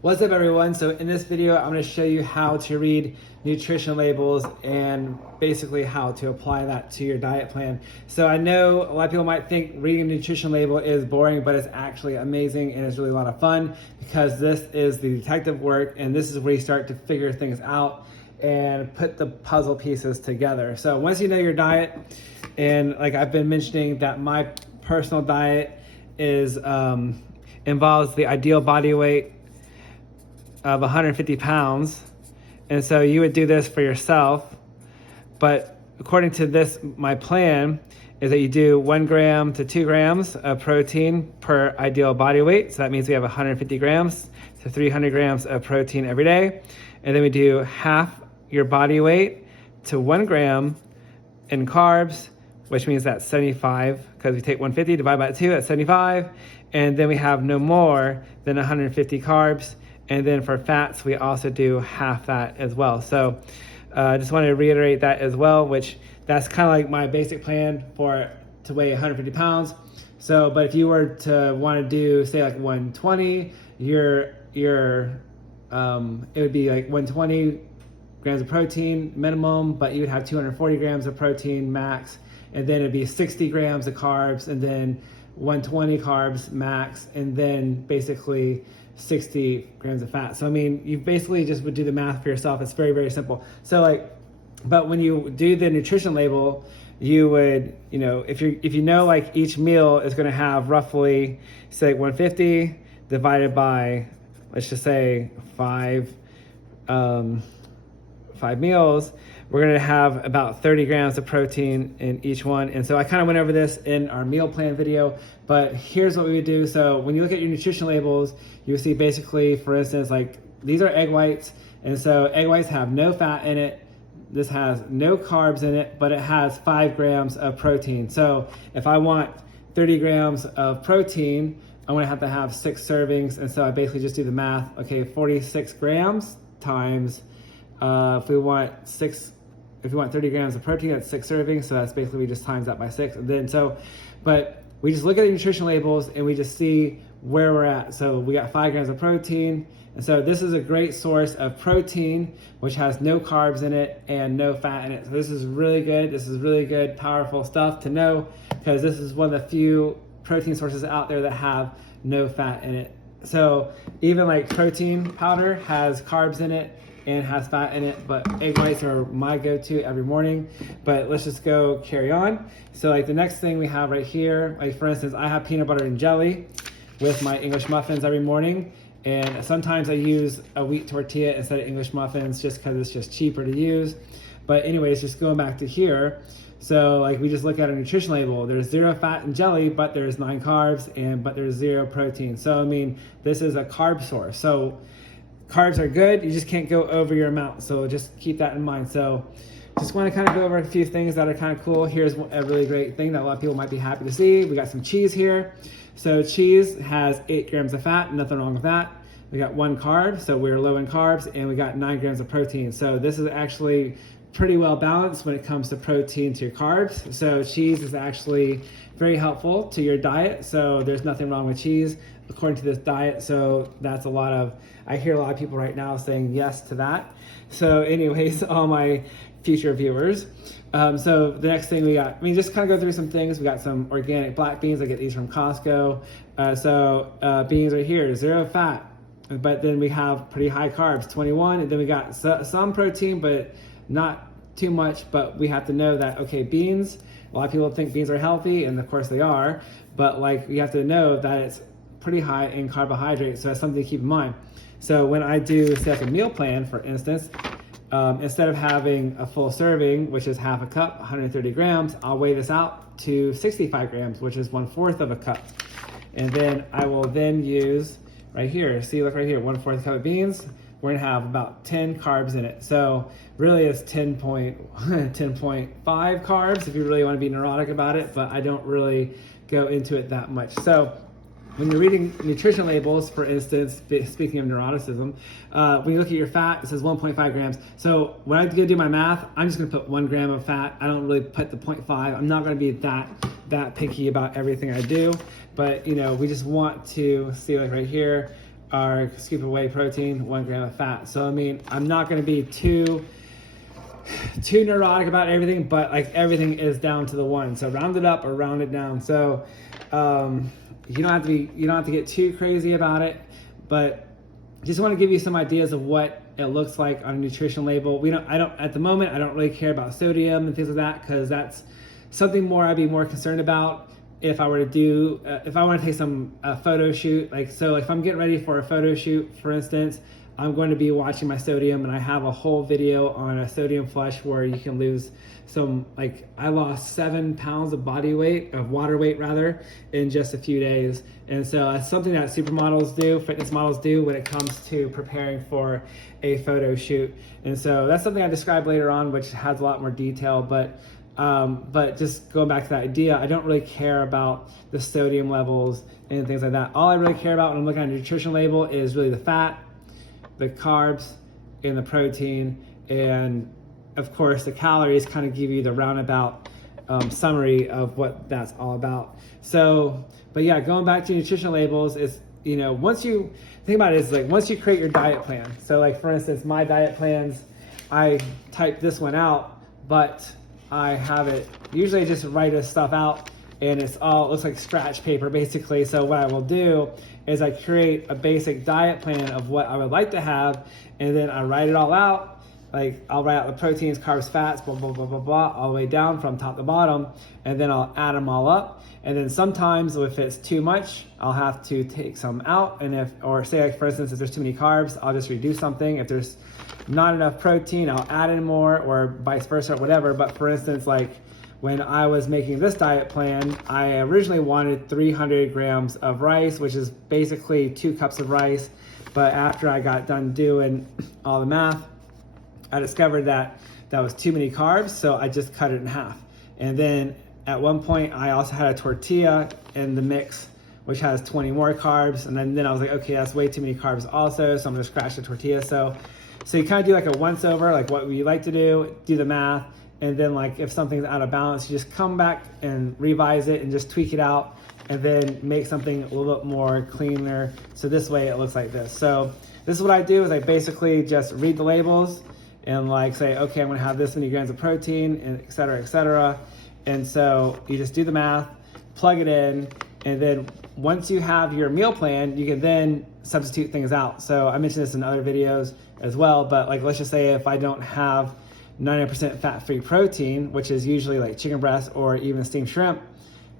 What's up everyone? So in this video, I'm going to show you how to read nutrition labels and basically how to apply that to your diet plan. So I know a lot of people might think reading a nutrition label is boring, but it's actually amazing and it's really a lot of fun because this is the detective work and this is where you start to figure things out and put the puzzle pieces together. So once you know your diet, and like I've been mentioning that my personal diet is involves the ideal body weight of 150 pounds. And so you would do this for yourself. But according to this, my plan is that you do 1 gram to 2 grams of protein per ideal body weight. So that means we have 150 grams to 300 grams of protein every day. And then we do half your body weight to 1 gram in carbs, which means that's 75, because we take 150 divide by 2, that's 75. And then we have no more than 150 carbs. And then for fats, we also do half that as well. So I just wanted to reiterate that as well, which that's kind of like my basic plan to weigh 150 pounds. So, but if you were to want to do, say like 120, it would be like 120 grams of protein minimum, but you would have 240 grams of protein max, and then it'd be 60 grams of carbs, and then 120 carbs max, and then basically 60 grams of fat. So I mean, you basically just would do the math for yourself. It's very, very simple. So like, but when you do the nutrition label, you would, if you know like each meal is going to have roughly say 150 divided by, let's just say five meals, we're going to have about 30 grams of protein in each one. And so I kind of went over this in our meal plan video, but here's what we would do. So when you look at your nutrition labels, you see basically, for instance, like these are egg whites. And so egg whites have no fat in it. This has no carbs in it, but it has 5 grams of protein. So if I want 30 grams of protein, I'm going to have 6 servings. And so I basically just do the math. Okay, 46 grams times, if we want 30 grams of protein, that's 6 servings. So that's basically, we just times that by 6. And then but we just look at the nutrition labels and we just see where we're at. So we got 5 grams of protein. And so this is a great source of protein, which has no carbs in it and no fat in it. So this is really good. This is really good, powerful stuff to know, because this is one of the few protein sources out there that have no fat in it. So even like protein powder has carbs in it and has fat in it, but egg whites are my go-to every morning. But let's just go carry on. So like the next thing we have right here, like for instance, I have peanut butter and jelly with my English muffins every morning. And sometimes I use a wheat tortilla instead of English muffins just because it's just cheaper to use. But anyways, just going back to here. So like we just look at a nutrition label, there's 0 fat in jelly, but there's 9 carbs, but there's 0 protein. So I mean, this is a carb source. So carbs are good, you just can't go over your amount. So just keep that in mind. So just want to kind of go over a few things that are kind of cool. Here's a really great thing that a lot of people might be happy to see. We got some cheese here. So cheese has 8 grams of fat, nothing wrong with that. We got 1 carb, so we're low in carbs, and we got 9 grams of protein. So this is actually pretty well balanced when it comes to protein to your carbs. So cheese is actually very helpful to your diet. So there's nothing wrong with cheese according to this diet. So that's I hear a lot of people right now saying yes to that. So anyways, all my future viewers. So the next thing we got, just kind of go through some things. We got some organic black beans. I get these from Costco. Beans right here, 0 fat. But then we have pretty high carbs, 21. And then we got some protein, but not too much. But we have to know that, okay, beans, a lot of people think beans are healthy, and of course they are. But like, you have to know that it's pretty high in carbohydrates. So that's something to keep in mind. So when I do say like a meal plan, for instance, instead of having a full serving, which is half a cup, 130 grams, I'll weigh this out to 65 grams, which is 1/4 of a cup. And then I will then use right here, see, look right here, 1/4 cup of beans. We're gonna have about 10 carbs in it. So really it's 10.5 carbs if you really wanna be neurotic about it, but I don't really go into it that much. So when you're reading nutrition labels, for instance, speaking of neuroticism, when you look at your fat, it says 1.5 grams. So when I go do my math, I'm just gonna put 1 gram of fat. I don't really put the 0.5. I'm not gonna be that picky about everything I do. But we just want to see, like right here, or scoop of whey protein, 1 gram of fat. So I mean, I'm not going to be too neurotic about everything, but like everything is down to the 1. So round it up or round it down. So you don't have to get too crazy about it, but just want to give you some ideas of what it looks like on a nutrition label. At the moment, I don't really care about sodium and things like that, because that's something more I'd be more concerned about if I were to do, if I want to take some photo shoot. Like, so if I'm getting ready for a photo shoot, for instance, I'm going to be watching my sodium, and I have a whole video on a sodium flush where you can lose some, like I lost 7 pounds of water weight rather, in just a few days. And so it's something that supermodels do, fitness models do when it comes to preparing for a photo shoot. And so that's something I describe later on, which has a lot more detail, but just going back to that idea, I don't really care about the sodium levels and things like that. All I really care about when I'm looking at a nutrition label is really the fat, the carbs, and the protein, and of course the calories kind of give you the roundabout summary of what that's all about. So, but yeah, going back to nutrition labels is, once you think about it, is like once you create your diet plan. So like, for instance, my diet plans, I type this one out, but I have it, usually I just write this stuff out, and it looks like scratch paper basically. So what I will do is I create a basic diet plan of what I would like to have, and then I write it all out. Like, I'll write out the proteins, carbs, fats, blah, blah, blah, blah, blah, all the way down from top to bottom, and then I'll add them all up. And then sometimes if it's too much, I'll have to take some out. And or say like, for instance, if there's too many carbs, I'll just reduce something. If there's not enough protein, I'll add in more, or vice versa, or whatever. But for instance, like when I was making this diet plan, I originally wanted 300 grams of rice, which is basically 2 cups of rice. But after I got done doing all the math, I discovered that that was too many carbs, so I just cut it in half. And then at one point, I also had a tortilla in the mix, which has 20 more carbs. And then I was like, okay, that's way too many carbs also, so I'm gonna scratch the tortilla. So you kind of do like a once over, like what we like to do the math, and then like if something's out of balance, you just come back and revise it and just tweak it out, and then make something a little bit more cleaner. So this way it looks like this. So this is what I do, is I basically just read the labels and like say, okay, I'm gonna have this many grams of protein, and et cetera, et cetera. And so you just do the math, plug it in, and then once you have your meal plan, you can then substitute things out. So I mentioned this in other videos as well, but like, let's just say if I don't have 90% fat-free protein, which is usually like chicken breast or even steamed shrimp,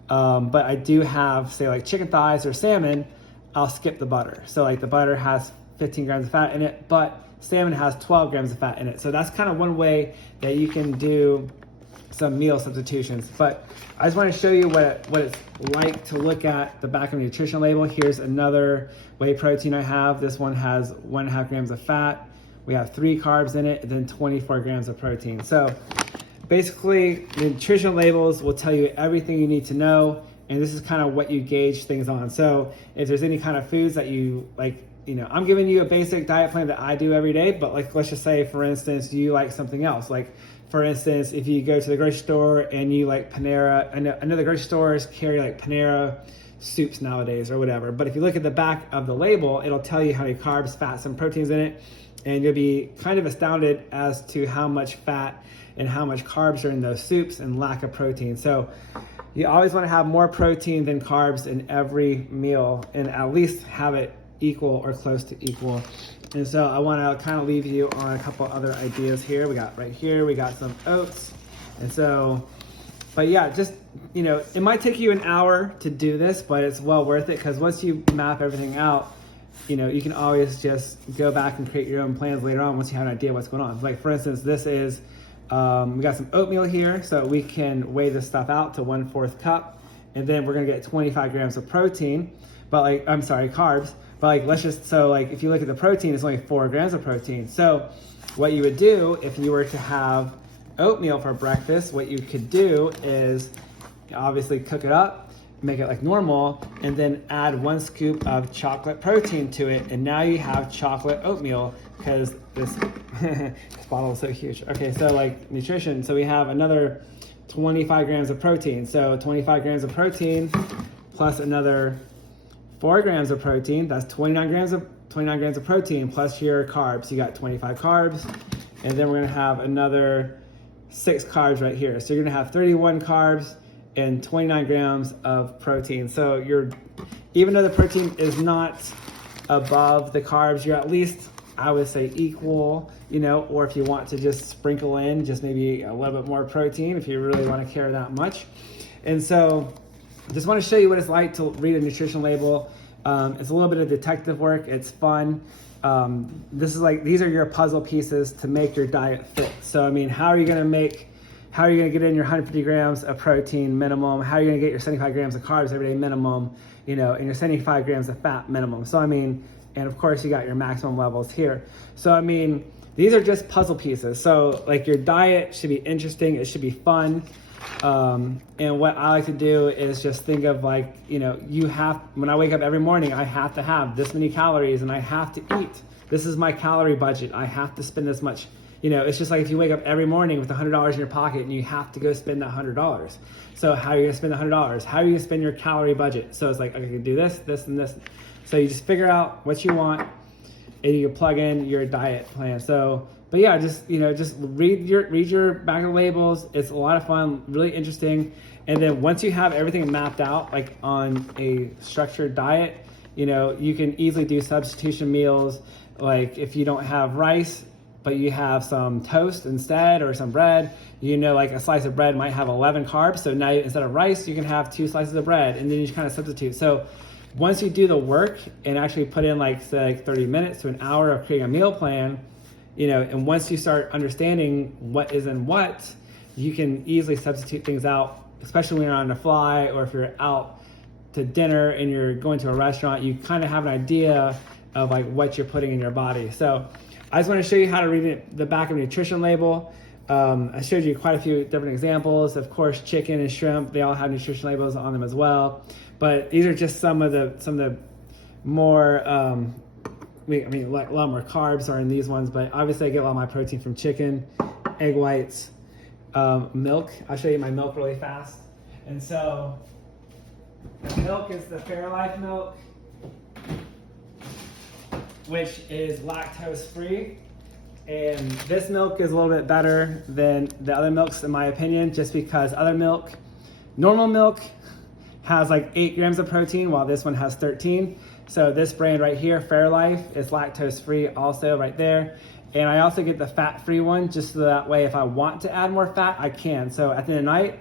but I do have, say, like chicken thighs or salmon, I'll skip the butter. So like the butter has 15 grams of fat in it, but salmon has 12 grams of fat in it. So that's kind of one way that you can do some meal substitutions. But I just want to show you what it's like to look at the back of the nutrition label. Here's another whey protein I have. This one has 1.5 grams of fat. We have 3 carbs in it, and then 24 grams of protein. So basically, the nutrition labels will tell you everything you need to know, and this is kind of what you gauge things on. So if there's any kind of foods that you like, I'm giving you a basic diet plan that I do every day, but like, let's just say, for instance, you like something else. Like, for instance, if you go to the grocery store and you like Panera, I know the grocery stores carry like Panera soups nowadays or whatever, but if you look at the back of the label, it'll tell you how many carbs, fats, and proteins in it, and you'll be kind of astounded as to how much fat and how much carbs are in those soups and lack of protein. So you always want to have more protein than carbs in every meal, and at least have it equal or close to equal. And so I want to kind of leave you on a couple other ideas here. We got some oats. And so, but yeah, just, it might take you an hour to do this, but it's well worth it, because once you map everything out, you can always just go back and create your own plans later on once you have an idea what's going on. Like, for instance, this is, we got some oatmeal here, so we can weigh this stuff out to 1/4 cup, and then we're gonna get 25 grams of protein, carbs. But like, if you look at the protein, it's only 4 grams of protein. So what you would do if you were to have oatmeal for breakfast, what you could do is obviously cook it up, make it like normal, and then add 1 scoop of chocolate protein to it. And now you have chocolate oatmeal, because this, this bottle is so huge. Okay, so like nutrition, so we have another 25 grams of protein. So 25 grams of protein plus another 4 grams of protein, that's 29 grams of 29 grams of protein plus your carbs. You got 25 carbs, and then we're gonna have another 6 carbs right here. So you're gonna have 31 carbs and 29 grams of protein. So you're, even though the protein is not above the carbs, you're at least, I would say, equal, you know, or if you want to just sprinkle in just maybe a little bit more protein if you really want to care that much. And so just want to show you what it's like to read a nutrition label. It's a little bit of detective work. It's fun. This is like, these are your puzzle pieces to make your diet fit. So, I mean, how are you going to get in your 150 grams of protein minimum? How are you going to get your 75 grams of carbs every day minimum, you know, and your 75 grams of fat minimum? So, I mean, and of course you got your maximum levels here. So, I mean, these are just puzzle pieces. So like your diet should be interesting. It should be fun. And what I like to do is just think of like, you know, when I wake up every morning, I have to have this many calories and I have to eat. This is my calorie budget. I have to spend this much. You know, it's just like if you wake up every morning with $100 in your pocket and you have to go spend that $100. So how are you gonna spend the $100? How are you gonna spend your calorie budget? So it's like, okay, I can do this, this, and this. So you just figure out what you want and you can plug in your diet plan. So, but yeah, just, you know, just read your back of the labels. It's a lot of fun, really interesting. And then once you have everything mapped out, like on a structured diet, you know, you can easily do substitution meals. Like if you don't have rice, but you have some toast instead or some bread, you know, like a slice of bread might have 11 carbs. So now instead of rice, you can have 2 slices of bread, and then you just kind of substitute. So once you do the work and actually put in like say 30 minutes to an hour of creating a meal plan, you know, and once you start understanding what is in what, you can easily substitute things out, especially when you're on the fly or if you're out to dinner and you're going to a restaurant, you kind of have an idea of like what you're putting in your body. So I just want to show you how to read the back of a nutrition label. I showed you quite a few different examples. Of course, chicken and shrimp, they all have nutrition labels on them as well. But these are just some of the more, I mean, like a lot more carbs are in these ones, but obviously I get a lot of my protein from chicken, egg whites, milk. I'll show you my milk really fast. And so the milk is the Fairlife milk, which is lactose free. And this milk is a little bit better than the other milks in my opinion, just because other milk, normal milk has like 8 grams of protein while this one has 13. So this brand right here, Fairlife, is lactose free also right there. And I also get the fat free one just so that way if I want to add more fat, I can. So at the end of the night,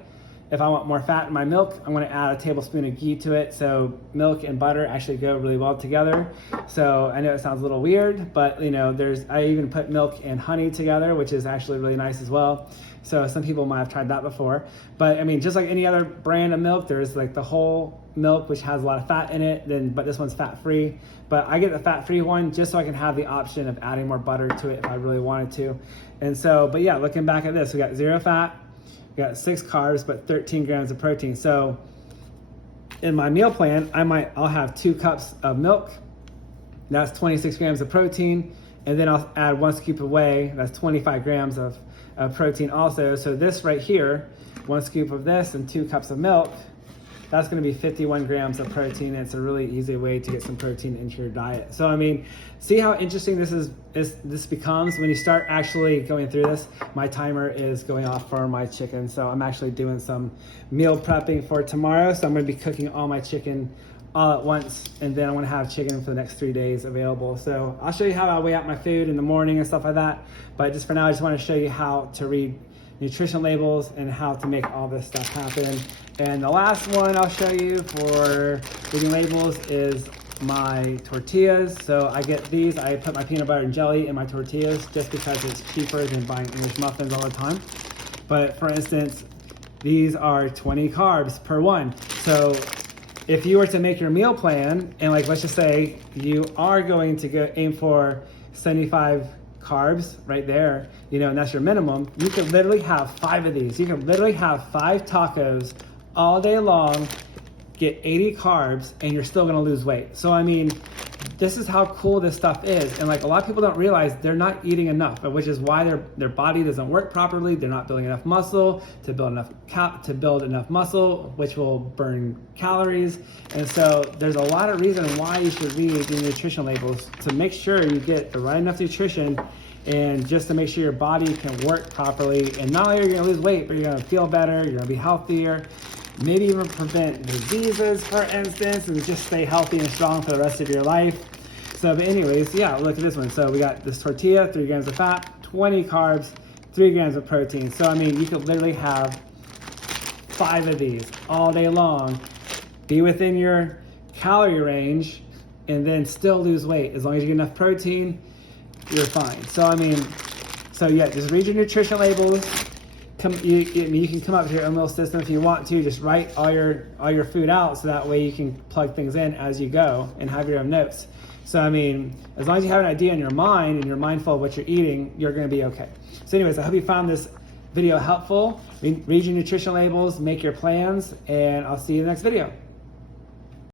if I want more fat in my milk, I'm gonna add a tablespoon of ghee to it. So milk and butter actually go really well together. So I know it sounds a little weird, but you know, I even put milk and honey together, which is actually really nice as well. So some people might have tried that before. But I mean, just like any other brand of milk, there's like the whole milk, which has a lot of fat in it, but this one's fat free. But I get the fat free one just so I can have the option of adding more butter to it if I really wanted to. And so, but yeah, looking back at this, we got 0 fat, we got 6 carbs, but 13 grams of protein. So in my meal plan, I'll have 2 cups of milk. That's 26 grams of protein. And then I'll add 1 scoop of whey. That's 25 grams of protein also. So this right here, 1 scoop of this and 2 cups of milk, that's gonna be 51 grams of protein. It's a really easy way to get some protein into your diet. So I mean, see how interesting this becomes when you start actually going through this. My timer is going off for my chicken. So I'm actually doing some meal prepping for tomorrow. So I'm gonna be cooking all my chicken all at once, and then I want to have chicken for the next 3 days available. So I'll show you how I weigh out my food in the morning and stuff like that. But just for now, I just want to show you how to read nutrition labels and how to make all this stuff happen. And the last one I'll show you for reading labels is my tortillas. So I get these, I put my peanut butter and jelly in my tortillas just because it's cheaper than buying English muffins all the time. But for instance, these are 20 carbs per one. So if you were to make your meal plan, and like let's just say you are going to aim for 75 carbs right there, you know, and that's your minimum, you could literally have 5 of these. You could literally have 5 tacos all day long, get 80 carbs, and you're still gonna lose weight. So I mean, this is how cool this stuff is. And like a lot of people don't realize they're not eating enough, which is why their body doesn't work properly. They're not building enough muscle to build enough muscle, which will burn calories. And so there's a lot of reason why you should read your nutrition labels to make sure you get the right enough nutrition, and just to make sure your body can work properly. And not only are you gonna lose weight, but you're gonna feel better, you're gonna be healthier, maybe even prevent diseases, for instance, and just stay healthy and strong for the rest of your life. So, but anyways, yeah, look at this one. So we got this tortilla, 3 grams of fat, 20 carbs, 3 grams of protein. So, I mean, you could literally have 5 of these all day long, be within your calorie range, and then still lose weight. As long as you get enough protein, you're fine. So, I mean, so yeah, just read your nutrition labels. You can come up with your own little system if you want to. Just write all your food out, so that way you can plug things in as you go and have your own notes. So, I mean, as long as you have an idea in your mind and you're mindful of what you're eating, you're going to be okay. So anyways, I hope you found this video helpful. Read your nutrition labels, make your plans, and I'll see you in the next video.